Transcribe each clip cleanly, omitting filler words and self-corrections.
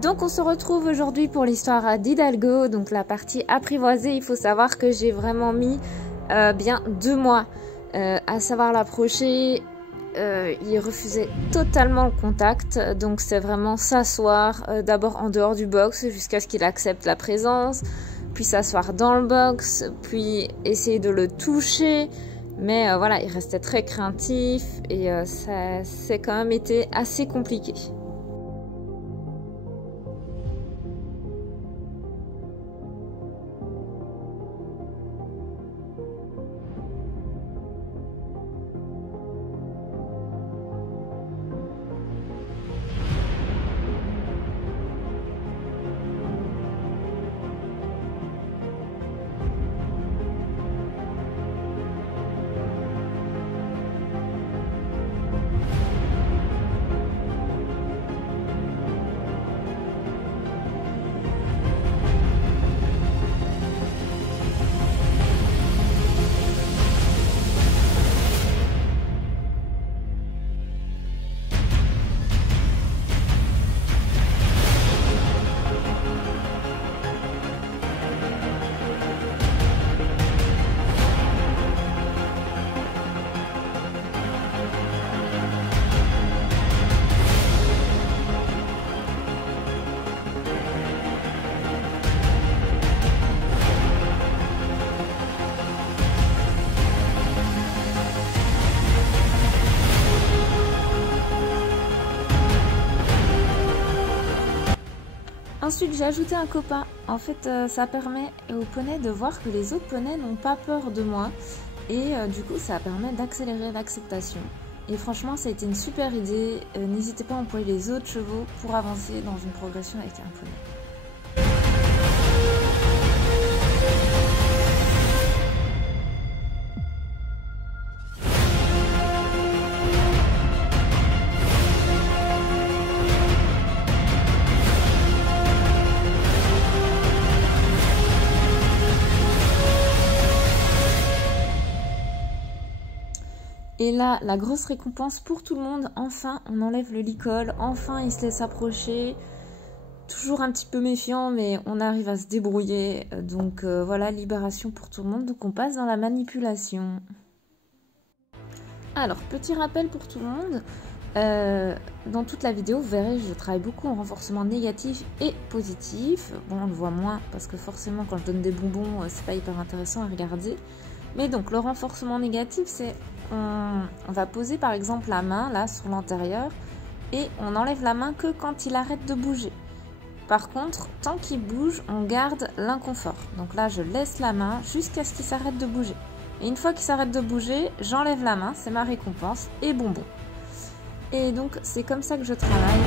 Donc on se retrouve aujourd'hui pour l'histoire d'Hidalgo, donc la partie apprivoisée. Il faut savoir que j'ai vraiment mis bien 2 mois à savoir l'approcher. Il refusait totalement le contact, donc c'est vraiment s'asseoir d'abord en dehors du box jusqu'à ce qu'il accepte la présence, puis s'asseoir dans le box, puis essayer de le toucher. Mais voilà, il restait très craintif et ça c'est quand même été assez compliqué. Ensuite, j'ai ajouté un copain. En fait, ça permet aux poneys de voir que les autres poneys n'ont pas peur de moi. Et du coup, ça permet d'accélérer l'acceptation. Et franchement, ça a été une super idée. N'hésitez pas à employer les autres chevaux pour avancer dans une progression avec un poney. Et là, la grosse récompense pour tout le monde, enfin on enlève le licol, enfin il se laisse approcher. Toujours un petit peu méfiant, mais on arrive à se débrouiller. Donc voilà, libération pour tout le monde. Donc on passe dans la manipulation. Alors, petit rappel pour tout le monde. Dans toute la vidéo, vous verrez, je travaille beaucoup en renforcement négatif et positif. Bon, on le voit moins parce que forcément, quand je donne des bonbons, c'est pas hyper intéressant à regarder. Mais donc, le renforcement négatif, c'est on va poser par exemple la main là sur l'antérieur et on enlève la main que quand il arrête de bouger. Par contre, tant qu'il bouge, on garde l'inconfort. Donc là, je laisse la main jusqu'à ce qu'il s'arrête de bouger. Et une fois qu'il s'arrête de bouger, j'enlève la main, c'est ma récompense et bonbon. Et donc, c'est comme ça que je travaille.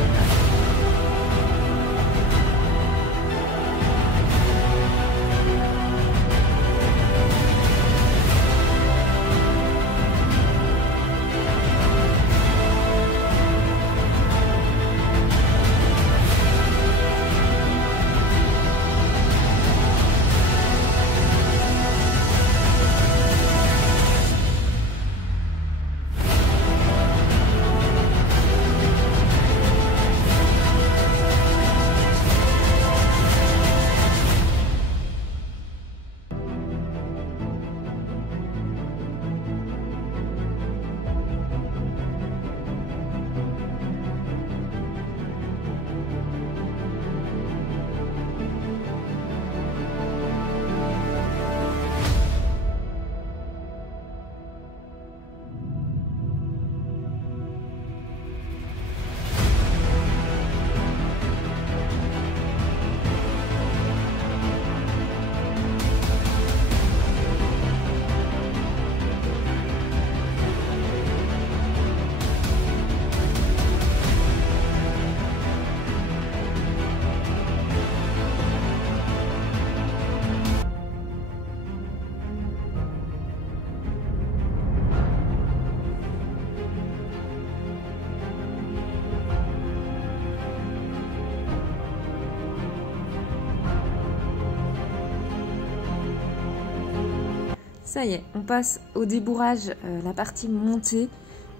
Ça y est, on passe au débourrage, la partie montée.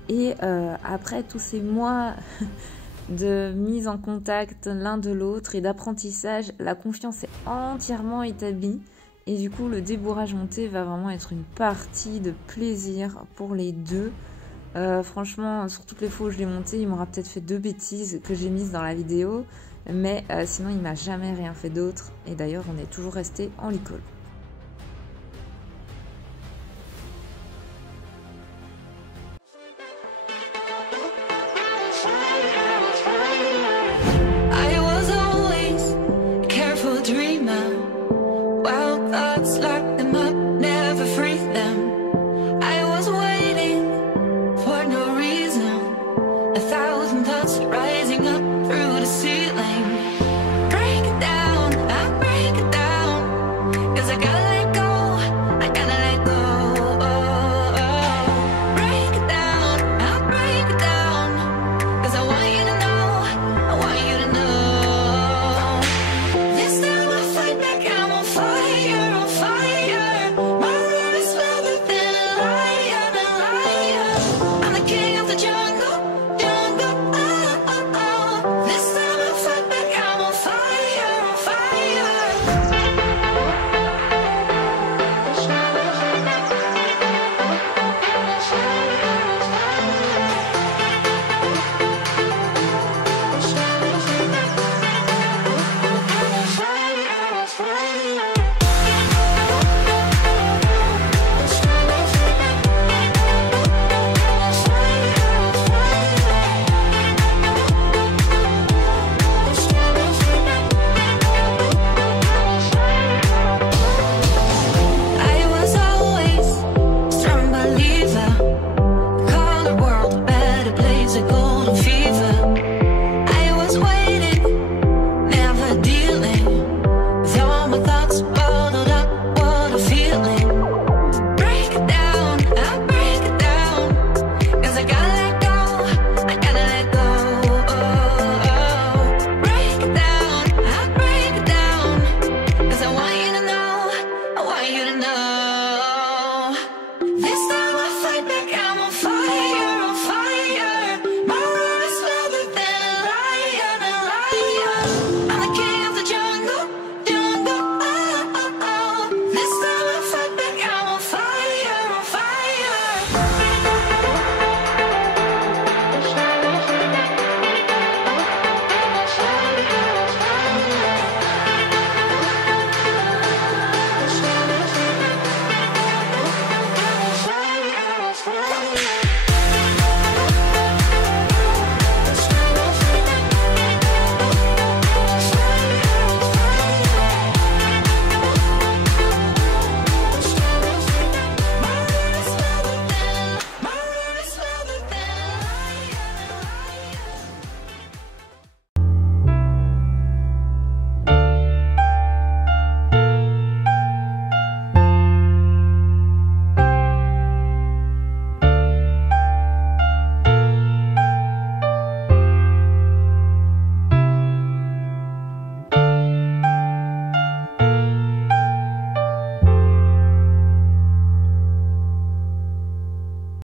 Et après tous ces mois de mise en contact l'un de l'autre et d'apprentissage. La confiance est entièrement établie et du coup le débourrage monté va vraiment être une partie de plaisir pour les deux. Franchement, sur toutes les fois où je l'ai monté, il m'aura peut-être fait 2 bêtises que j'ai mises dans la vidéo, mais sinon il m'a jamais rien fait d'autre et d'ailleurs on est toujours resté en licol.